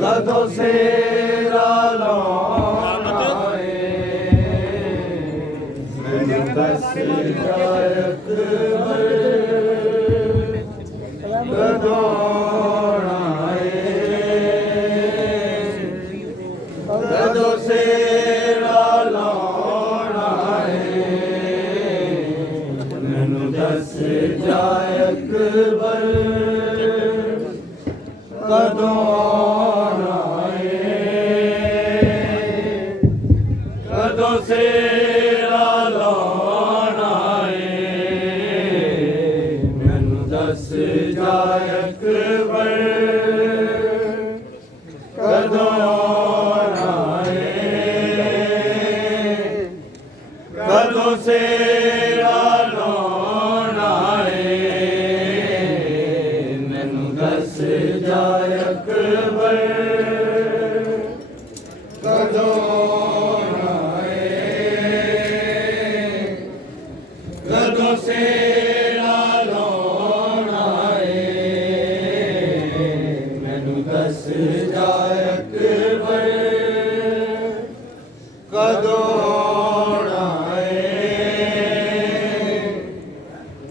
ਕਦੋਂ ਸੇਰਾ ਲਾਏ ਮੈਨੂੰ ਦੱਸ ਜਾਇਕ ਕਦੋਂ ਆਏ ਕਦੋਂ ਸੇਰਾ ਲਾਏ ਮੈਨੂੰ ਦੱਸ ਜਾਇਕ ਕਦੋਂ ਸੇਰਾ ਲਾਉਣਾ ਏ ਮੈਨੂੰ ਦੱਸ ਜਾਇਕ ਕਦੋਂ ਆਉਣਾ ਏ ਕਦੋਂ ਸੇਰਾ ਲਾਉਣਾ ਏ ਮੈਨੂੰ ਦੱਸ ਜਾਇਕ ਕਦੋਂ ਕਦੋਂ ਸੇਰਾ ਲਾਉਣਾ ਏ ਮੈਨੂੰ ਦੱਸ ਜਾਇਕ ਕਦੋਂ ਆਉਣਾ ਏ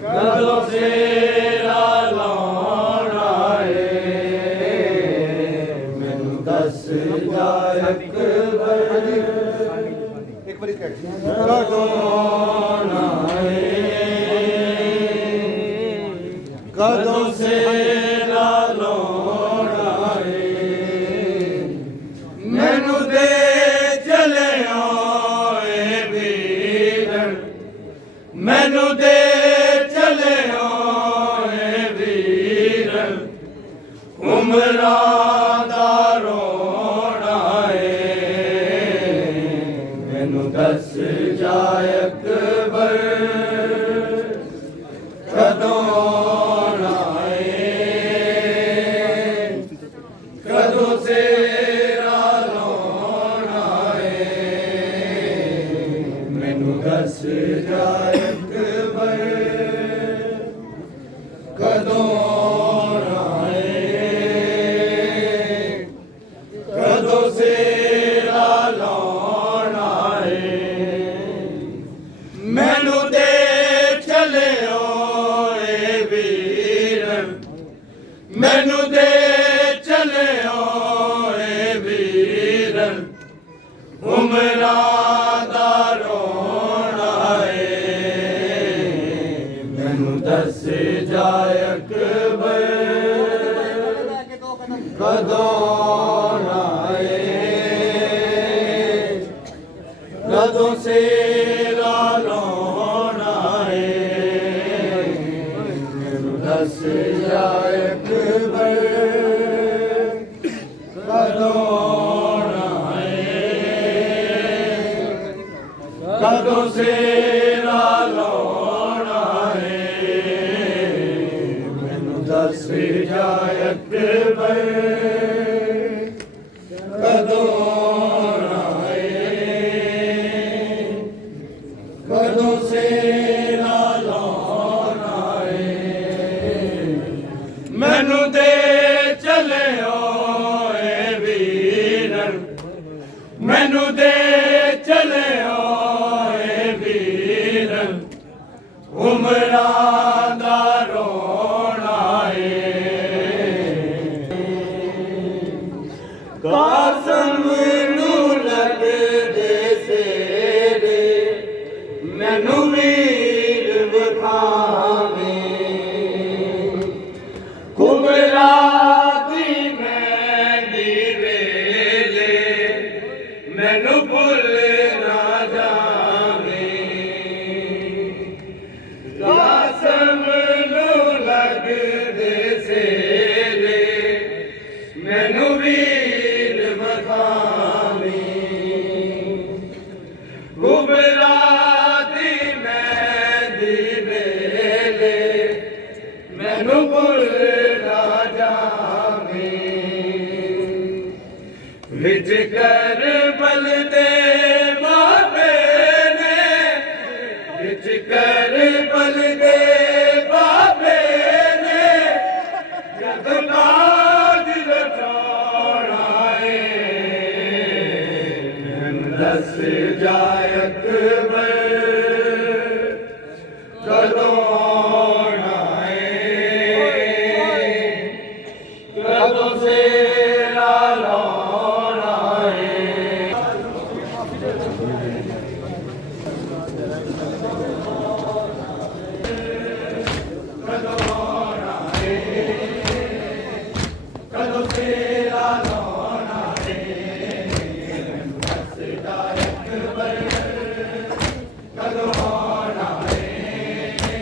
ਕਦੋਂ ਸੇਰਾ ਲਾਉਣਾ ਏ ਮੈਨੂੰ ਦੱਸ ਜਾਇਕ ਇੱਕ ਵਾਰੀ ਕਦੋਂ ਆਉਣਾ ਕਦੋਂ ਸੇਰਾ ਲਾਉਣਾ ਏ ਮੈਨੂੰ ਦੇ ਚਲਿਓ ਏ ਵੀਰ ਮੈਨੂੰ ਦੇ ਚਲਿਓ ਏ ਵੀਰ ਉਮਰਾਂ ਦਾ ਰੋਣਾ ਏ ਮੈਨੂੰ ਦੱਸ ਜਾਇਕ ਕਦੋਂ ਕਦੋਂ ਸੇਰਾ ਲਾਉਣਾ ਏ ਮੈਨੂੰ ਦੱਸ ਜਾਇਕ ਕਦੋਂ ਆਉਣਾ ਏ ਕਦੋਂ ਸੇਰਾ ਲਾਉਣਾ ਏ ਮੈਨੂੰ ਦੇ ਚਲਿਓ ਏ ਵੀਰ ਮੈਨੂੰ ਦੇ ਚਲਿਓ ਏ ਵੀਰ ਉਮਰਾਂ ਦਾ ਰੋਣਾ ਏ ਮੈਨੂੰ ਦੱਸ ਜਾਇਕ ਕਦੋਂ ਆਉਣਾ ਏ ਕਦੋਂ ਸੇਰਾ ਲਾਉਣਾ ਏ ਮੈਨੂੰ ਦੱਸ ਜਾਇਕ ਕਦੋਂ ਆਉਣਾ ਏ ਕਦੋਂ ਸੇਰਾ ਲਾਉਣਾ ਏ ਮੈਨੂੰ ਦੱਸ ਜਾਇਕ ਕਦੋਂ ਆਉਣਾ ਏ ਕਦੋਂ ਸੇਰਾ ਲਾਉਣਾ ਏ ਮੈਨੂੰ ਦੇ ਚਲਿਓ ਮੈਨੂੰ ਦੇ ਚਲਿਓ ਏ ਵੀਰ ਉਮਰਾਂ ਦਾ ਰੋਣਾ ਏ ਕਾਸਮ ਨੂੰ ਲੱਗਦੇ ਸੇਰੇ ਮੈਨੂੰ ਵੀਰ ਵਿਖਾਵੇਂ ਕੁਮਰਾ ਦੀ ਮਹਿੰਦੀ ਵੇਲੇ ਮੈਨੂੰ ਭੁੱਲ ਨਾ ਜਾਵੇਂ ਕਾਸਮ ਨੂੰ ਲੱਗਦੇ ਸੇਰੇ ਮੈਨੂੰ ਵੀਰ ਵਿਖਾਵੇਂ ਕੁਬਰਾ ਦੀ ਮਹਿੰਦੀ ਵੇਲੇ ਮੈਨੂੰ ਭੁੱਲ ਨਾ ਜਾਵੇਂ ਵਿੱਚ ਕਰਬਲ ਦੇ ਬਾਬੇ ਨੇ ਵਿੱਚ ਕਰ ਬਲਦੇ ਬਾਬੇ ਨੇ ਜਦ ਕਾਜ ਰਚਾਉਣਾ ਏ ਦੱਸ ਜਾਏ ਅਕਬਰ ਕਦੋਂ ਆਉਣਾ ਏ ਕਦੋਂ ਸੇਰਾ ਲਾਉਣਾ ਏ ਕਦੋਂ ਤੇਰਾ ਲਾਉਣਾ ਏ ਦੱਸ ਜਾਏ ਅਕਬਰ ਕਦੋਂ ਆਉਣਾ ਏ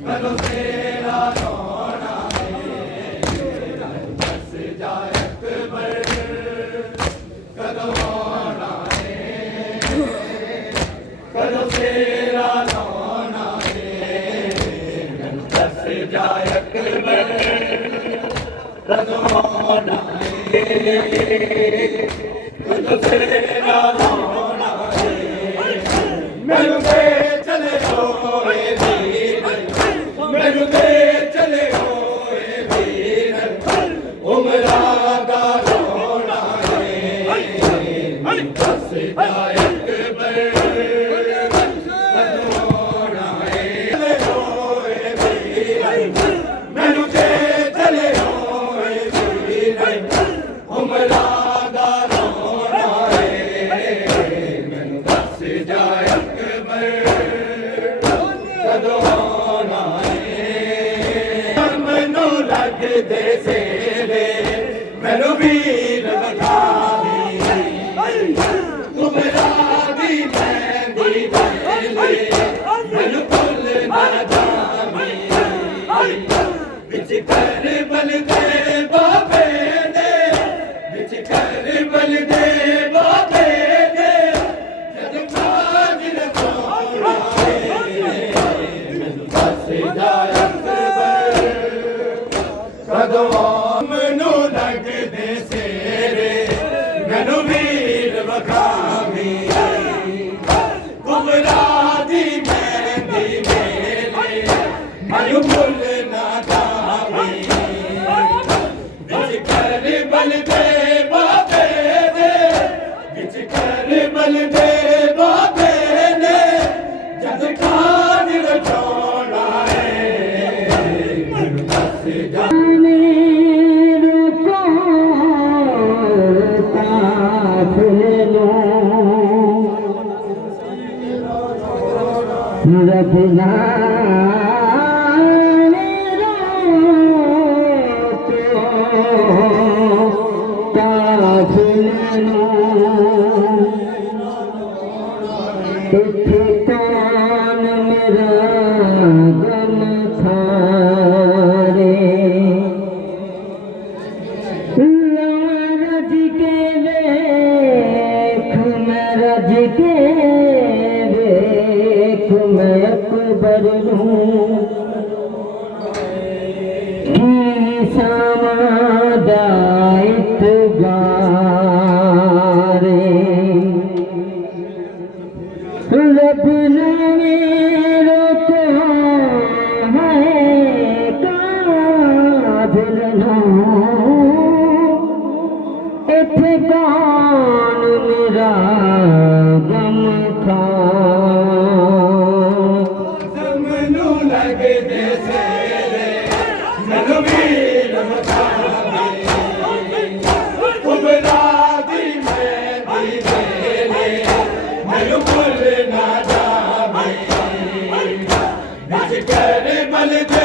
ਕਦੋਂ ਤੇਰਾ ਲਾਉਣਾ ਏ ਦੱਸ ਜਾਏ ਅਕਬਰ ਕਦੋਂ ਆਉਣਾ ਏ ਕਦੋਂ ਤੇਰਾ ਲਾਉਣਾ ਏ ਦੱਸ ਜਾਏ ਅਕਬਰ ਕਦੋਂ ਆਉਣਾ ਏ ਕਦੋਂ ਤੇਰਾ ਲਾਉਣਾ ਏ ਮੈਨੂੰ ਦੇ ਚਲੇ ਹੋਏ ਵੀਰ ਮੈਨੂੰ ਦੇ ਚਲੇ ਹੋਏ ਵੀਰ ਉਮਰਾਂ ਦਾ ਰੋਣਾ ਏ ਦੱਸ ਜਾਏ ਅਕਬਰ ਕਦੋਂ ਆਉਣਾ ਏ ਚਲੇ ਹੋਏ ਵੀਰ ਮੈਨੂੰ ਦੇ ਚਲੇ ਹੋਏ ਵੀਰ ਉਮਰਾਂ ਦਾ ਰੋਣਾ ਏ ਮੈਨੂੰ ਦੱਸ ਜਾਏ ਅਕਬਰ ਕਦੋਂ ਆਉਣਾ ਏ ਮੈਨੂੰ ਲੱਗਦੇ ਸੇਰੇ ਮੈਨੂੰ ਵੀਰ ਵਿਖਾਵੀ ਉਮਰਾਂ ਦੀ ਮਹਿੰਦੀ ਵੇਲੇ ਮੈਨੂੰ ਭੁੱਲ ਨਾ ਜਾਵੀਂ ਵਿੱਚ ਕਰਬਲ ਦੇ ਬਾਬੇ ਦੇ ਵਿੱਚ ਕਰਬਲ ਦੇ ਬਾਬੇ ਦੇ ਜਦ ਕਾਜ ਰਚਾਉਣਾ ਏ ਮੈਨੂੰ ਦੱਸ ਜਾਏ ਅਕਬਰ ਕਦੋਂ ਮੈਨੂੰ ਲੱਗਦੇ ਸੇਰੇ ਮੈਨੂੰ ਵੀਰ ਵਿਖਾਵੀ ਉਮਰਾਂ ਦੀ ਮਹਿੰਦੀ ਵੇਲੇ ਮੈਨੂੰ ਭੁੱਲ ਨਾ ਜਾਵੀਂ ਵਿੱਚ ਕਰਬਲ ਦੇ ਬਾਬੇ ਦੇ ਵਿੱਚ ਕਰਬਲ ਦੇ ਬਾਬੇ ਨੇ ਜਦ ਕਾਜ ਰਚਾਉਣਾ ਏ ਮੈਨੂੰ ਦੱਸ ਜਾ ਮੈਨੂੰ ਲੱਗਦੇ ਸੇਰੇ ਮੈਨੂੰ ਵੀਰ ਵਿਖਾਵੀ ਉਮਰਾਂ ਦੀ ਮਹਿੰਦੀ ਵੇਲੇ ਮੈਨੂੰ ਭੁੱਲ ਨਾ ਜਾਵੀਂ ਵਿੱਚ ਕਰਬਲ ਦੇ